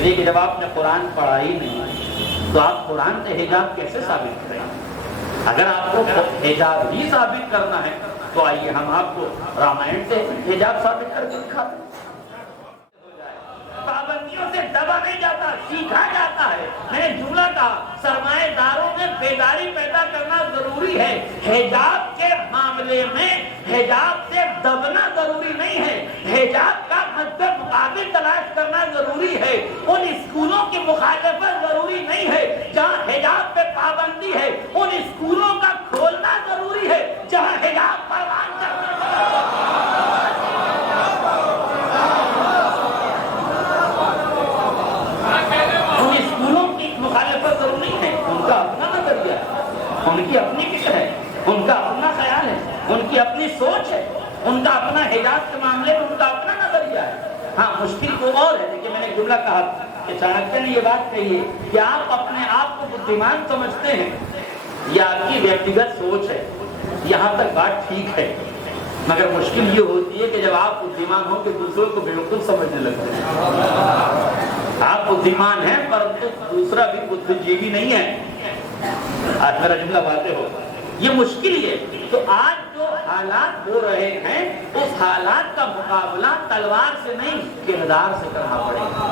اس لیے کہ جب آپ نے قرآن پڑھا ہی نہیں تو آپ قرآن سے حجاب کیسے ثابت کریں؟ اگر آپ کو حجاب ہی ثابت کرنا ہے تو آئیے ہم آپ کو رامائن سے حجاب ثابت کر کے دکھاتے ہیں۔ پابندیوں سے دبا نہیں جاتا، سیکھا جاتا ہے۔ میں نے جملہ کہا سرمایہ داروں میں بیداری پیدا کرنا ضروری ہے۔ حجاب کے معاملے میں حجاب سے دبنا ضروری نہیں ہے، حجاب کا مد مقابل تلاش کرنا ضروری ہے۔ ان اسکولوں کی مخالفت ضروری نہیں ہے جہاں حجاب پہ پابندی ہے، ان اسکولوں کا کھولنا ضروری ہے جہاں حجاب پروان چڑھنا۔ مخالفت ضرور نہیں ہے، ان کا اپنا نظریہ ہے، ان کی اپنی فکر ہے، ان کا اپنا خیال ہے، ان کی اپنی سوچ ہے، ان کا اپنا حجاب کے معاملے میں ان کا اپنا نظریہ ہے۔ ہاں مشکل تو اور ہے، دیکھیے میں نے جملہ کہا کہ چانکیہ نے یہ بات کہی ہے کہ آپ اپنے آپ کو بدھیمان سمجھتے ہیں، یہ آپ کی ویکتیگت سوچ ہے، یہاں تک بات ٹھیک ہے، مگر مشکل یہ ہوتی ہے کہ جب آپ بدھیمان ہو کہ دوسروں کو بیوقوف سمجھنے لگتے ہیں۔ آپ بدھیمان ہیں پرنتو دوسرا بھی بدھجیوی نہیں ہے۔ آج میرا جملہ واضح ہو، یہ مشکل ہے۔ تو آج جو حالات ہو رہے ہیں اس حالات کا مقابلہ تلوار سے نہیں کردار سے کرنا پڑے گا،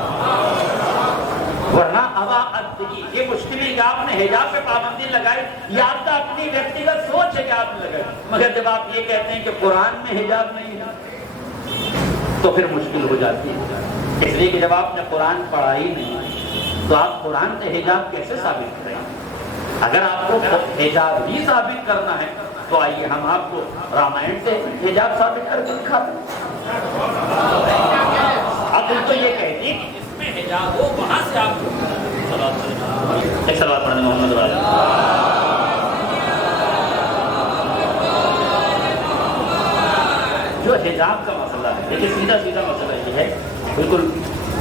ورنہ یہ مشکل ہے کہ آپ نے حجاب پہ پابندی لگائی، یا آپ کا اپنی ویکتیگت سوچ ہے کہ آپ نے لگائی، مگر جب آپ یہ کہتے ہیں کہ قرآن میں حجاب نہیں ہے تو پھر مشکل ہو جاتی ہے۔ اس لیے کہ جب آپ نے قرآن پڑھا ہی نہیں تو آپ قرآن سے حجاب کیسے ثابت کریں؟ اگر آپ کو حجاب ہی ثابت کرنا ہے تو آئیے ہم آپ کو رامائن سے حجاب ثابت کر کے دکھاتے ہیں۔ اب ان کو یہ کہتے ہیں کہ جس میں حجاب ہو وہاں سے آپ کو ایک سلوات پڑھنے محمد والا۔ جو حجاب کا مسئلہ ہے، دیکھیے سیدھا سیدھا مسئلہ یہ ہے، بالکل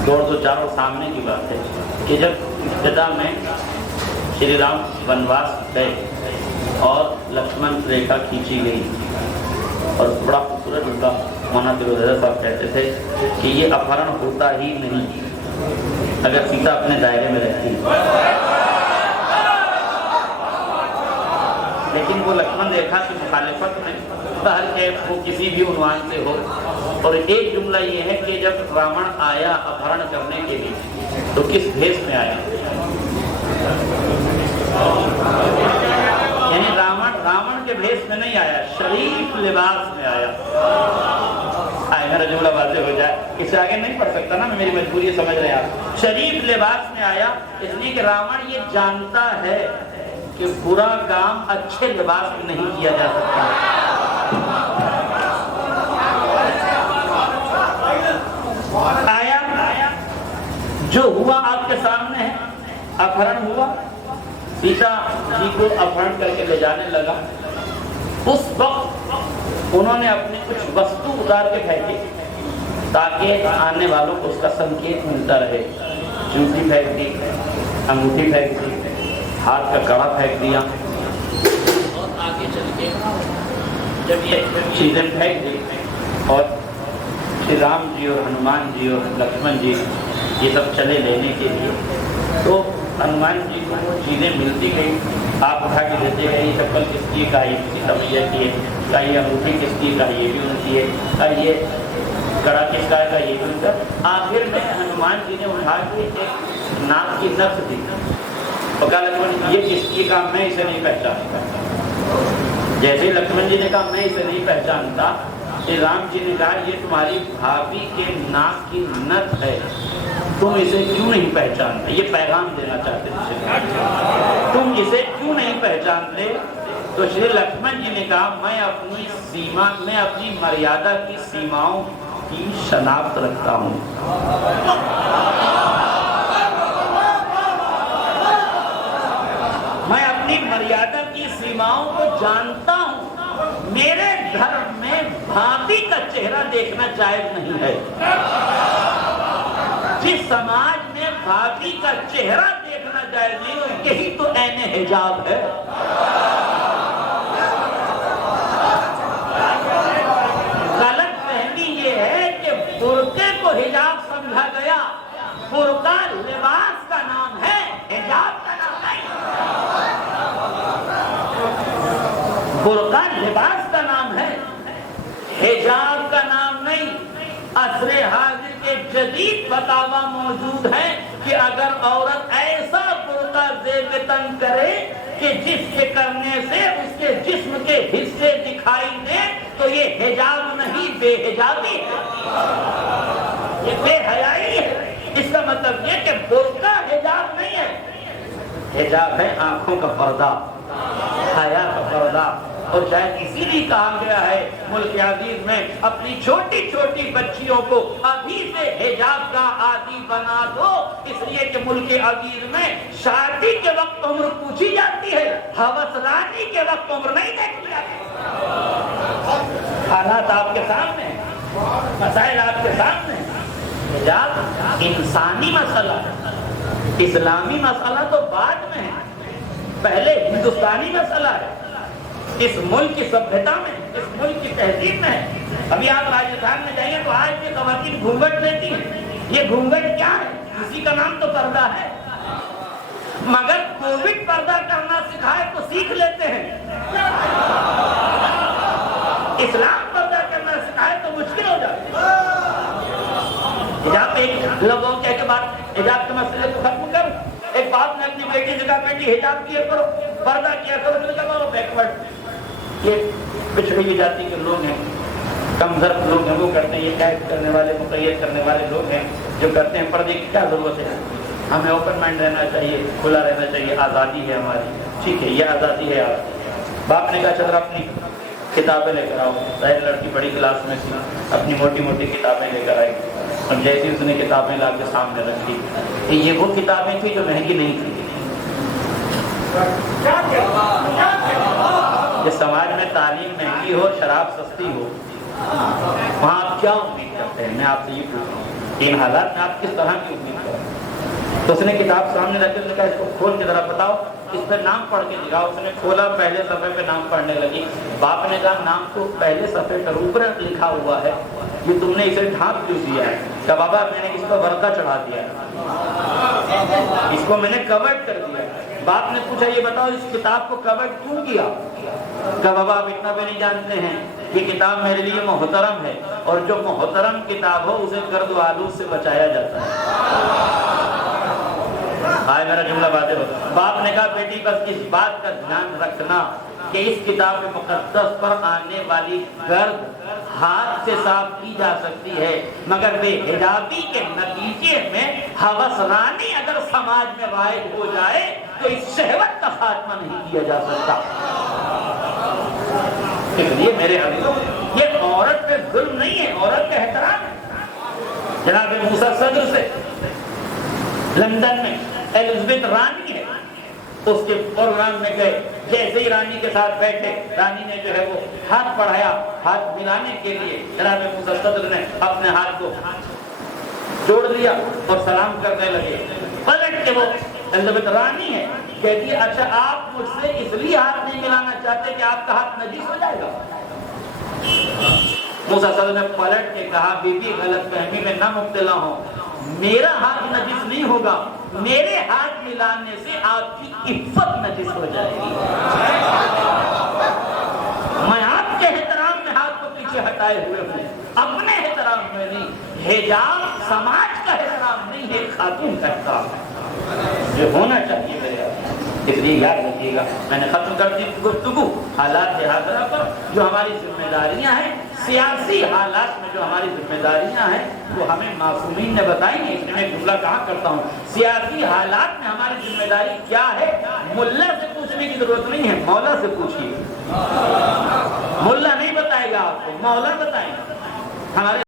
دوڑ دو چاروں سامنے کی بات ہے کہ جب ابتدا میں شری رام ونواس گئے اور لکشمن ریکھا کھینچی گئی، اور بڑا خوبصورت ان کا مولانا دلودھر صاحب کہتے تھے کہ یہ اپہرن ہوتا ہی نہیں اگر سیتا اپنے دائرے میں رہتی، لیکن وہ لکشمن ریکھا کی مخالفت میں ہر کیف وہ کسی بھی عنوان سے ہو۔ اور ایک جملہ یہ ہے کہ جب راون آیا اپہرن کرنے کے لیے تو کس بھیس میں آیا؟ یعنی راون کے بھیس میں نہیں آیا، شریف لباس میں آیا۔ میرا جملہ واضح ہو جائے، اس سے آگے نہیں پڑھ سکتا نا، میں میری مجبوری سمجھ رہے آپ۔ شریف لباس میں آیا اس لیے کہ راون یہ جانتا ہے کہ برا کام اچھے لباس میں نہیں کیا جا سکتا۔ آیا جو ہوا آپ کے سامنے ہے، اپہرن ہوا، سیتا جی کو اپہرن کر کے لے جانے لگا۔ اس وقت انہوں نے اپنے کچھ وستو اتار کے پھینکی تاکہ آنے والوں کو اس کا سنکیت ملتا رہے۔ جوتی پھینک دی، انگوٹھی پھینک دی، ہاتھ کا کڑا پھینک دیا، اور آگے چل کے جب یہ چیزیں پھینک دی اور شری رام جی اور ہنومان جی اور لکشمن جی یہ سب چلے لینے کے لیے، تو ہنومان جی کو وہ چیزیں ملتی گئی، آپ اٹھا کے دیتے گئے، یہ چپل کس کی کا، یہ کسی سمجھے کی ہے کا، یہ انگوٹھی کس کی کا، یہ بھی ان کی ہے کا، یہ کڑا کس کا ہے کا، یہ بھی ان کا۔ آخر میں ہنومان جی نے اٹھا کے ایک ناک کی نخ دی اور کہا لکشمن یہ کس کی کا، میں اسے نہیں پہچانتا۔ جیسے لکشمن جی نے کہا میں اسے نہیں پہچانتا، شری رام جی نے کہا یہ تمہاری بھابھی کے ناک کی نتھ ہے، تم اسے کیوں نہیں پہچانتے؟ یہ پیغام دینا چاہتے تھے، تم اسے کیوں نہیں پہچانتے؟ تو شری لکشمن جی نے کہا میں اپنی سیما، میں اپنی مریادہ کی سیماؤں کی شناخت رکھتا ہوں۔ میں اپنی مریادہ کی سیماؤں کو جانتا ہوں، میرے گھر میں بھابھی کا چہرہ دیکھنا جائز نہیں ہے۔ جس سماج میں بھابھی کا چہرہ دیکھنا جائز نہیں، یہی تو عین حجاب ہے۔ غلط فہمی یہ ہے کہ برقعے کو حجاب سمجھا گیا، برقع شدید فتاوا موجود ہیں کہ اگر عورت ایسا برقع زیب تن کرے کہ جس کے کرنے سے اس کے جسم کے حصے دکھائی دیں تو یہ حجاب نہیں بے حجابی ہے، یہ بے حیائی ہے۔ اس کا مطلب یہ کہ برقع حجاب نہیں ہے، حجاب ہے آنکھوں کا پردہ، حیا کا پردہ۔ اور شاید اسی لیے کہا گیا ہے ملک عزیز میں اپنی چھوٹی چھوٹی بچیوں کو ابھی سے حجاب کا عادی بنا دو، اس لیے کہ ملک عزیز میں شادی کے وقت عمر پوچھی جاتی ہے، ہوس رانی کے وقت عمر نہیں دیکھی جاتی۔ حالات آپ کے سامنے ہیں، مسائل آپ کے سامنے ہیں۔ حجاب انسانی مسئلہ ہے، اسلامی مسئلہ تو بعد میں ہے، پہلے ہندوستانی مسئلہ ہے، اس ملک کی سبھیتا میں، اس ملک کی تہذیب میں ہے۔ ابھی آپ راجستھان میں جائیں گے تو آج بھی خواتین گھونگھٹ لیتی ہیں، یہ گھونگھٹ کیا ہے؟ اسی کا نام تو پردہ ہے، مگر کووڈ پردہ کرنا سکھائے تو سیکھ لیتے ہیں، اسلام پردہ کرنا سکھائے تو مشکل ہو جاتی ہے۔ حجاب پہ ایک لوگوں کہہ کے بات حجاب کے مسئلے کو ختم کرو، ایک باپ نے اپنی بیٹی سے کہا بیٹی حجاب کیا کرو، پردہ کیا کرو، تو کہا وہ بیکورڈ، یہ پچھڑی ہوئی جاتی کے لوگ ہیں، کمزور لوگ ہیں، وہ کرتے ہیں، یہ قید کرنے والے مقید کرنے والے لوگ ہیں جو کرتے ہیں۔ پردے کی کیا ضرورت ہے؟ ہمیں اوپن مائنڈ رہنا چاہیے، کھلا رہنا چاہیے، آزادی ہے ہماری، ٹھیک ہے یہ آزادی ہے آپ۔ باپ نے کہا چل اپنی کتابیں لے کر آؤ، ظاہر لڑکی بڑی کلاس میں تھی، اپنی موٹی موٹی کتابیں لے کر آئی، اور جیسی اس نے کتابیں لا کے سامنے رکھی، یہ وہ کتابیں تھیں جو مہنگی نہیں تھی۔ کہ سماج میں تعلیم مہنگی ہو، شراب سستی ہو، وہاں آپ کیا امید کرتے ہیں؟ میں آپ سے یہ پوچھ رہا ہوں، ان حالات میں آپ کس طرح کی امید کرتے ہیں؟ تو اس نے کتاب سامنے رکھ کے کہا اس کو کھول کے ذرا بتاؤ، اس پہ نام پڑھ کے دکھاؤ۔ اس نے کھولا، پہلے صفحے پہ نام پڑھنے لگی۔ باپ نے کہا نام تو پہلے صفحے پر اوپر لکھا ہوا ہے، یہ تم نے اسے ڈھانپ کیوں دیا ہے؟ کہا بابا میں نے اس کو ورقہ چڑھا دیا ہے، اس کو میں نے کورڈ کر دیا ہے۔ باپ نے پوچھا یہ بتاؤ اس کتاب کو کورڈ کیوں کیا؟ کہا بابا آپ اتنا بھی نہیں جانتے ہیں، یہ کتاب میرے لیے محترم ہے، اور جو محترم کتاب ہو اسے گرد و آلود سے بچایا جاتا ہے۔ آئے میرا جملہ باتیں ہو۔ باپ نے کہا بیٹی بس اس بات کا دھیان رکھنا کہ اس کتاب مقدس پر آنے والی گرد ہاتھ سے صاف کی جا سکتی ہے، مگر بے حجابی کے نتیجے میں ہوس رانی اگر سماج میں رائج ہو جائے تو اس شہوت کا خاتمہ نہیں کیا جا سکتا۔ اس لیے میرے عزیزوں یہ عورت پہ ظلم نہیں ہے، عورت کا احترام ہے۔ جناب موسیٰ صدر سے لندن میں ایلزبتھ رانی ہے، اس کے پروگرام میں گئے، جیسے ہی رانی کے ساتھ بیٹھے، رانی نے جو ہے وہ ہاتھ بڑھایا ہاتھ ملانے کے لیے، جناب موسیٰ صدر نے اپنے ہاتھ کو جوڑ لیا اور سلام کرنے لگے۔ پلٹ کے وہ ایلزبتھ رانی ہے، کہتی ہے اچھا آپ مجھ سے اس لیے ہاتھ نہیں ملانا چاہتے کہ آپ کا ہاتھ نجس ہو جائے گا؟ موسیٰ صدر نے پلٹ کے کہا بی بی غلط فہمی میں نہ مبتلا ہوں، میرا ہاتھ نجس نہیں ہوگا، میرے ہاتھ ملانے سے آپ کی عفت نجس ہو جائے گی۔ میں آپ کے احترام میں ہاتھ کو پیچھے ہٹائے ہوئے ہوں، اپنے احترام میں نہیں۔ حجاب سماج کا احترام نہیں ہے، خاتون کا احترام ہے، یہ ہونا چاہیے میرے آپ۔ اس لیے یاد رکھیے گا، میں نے ختم کر دی گفتگو حالات حاضرہ پر، جو ہماری ذمہ داریاں ہیں، سیاسی حالات میں جو ہماری ذمہ داریاں ہیں وہ ہمیں معصومین نے بتائی ہیں۔ اس میں میں جملہ کہاں کرتا ہوں، سیاسی حالات میں ہماری ذمہ داری کیا ہے؟ ملا سے پوچھنے کی ضرورت نہیں ہے، مولا سے پوچھیے، ملا نہیں بتائے گا آپ کو، مولا بتائیں گے۔ ہمارے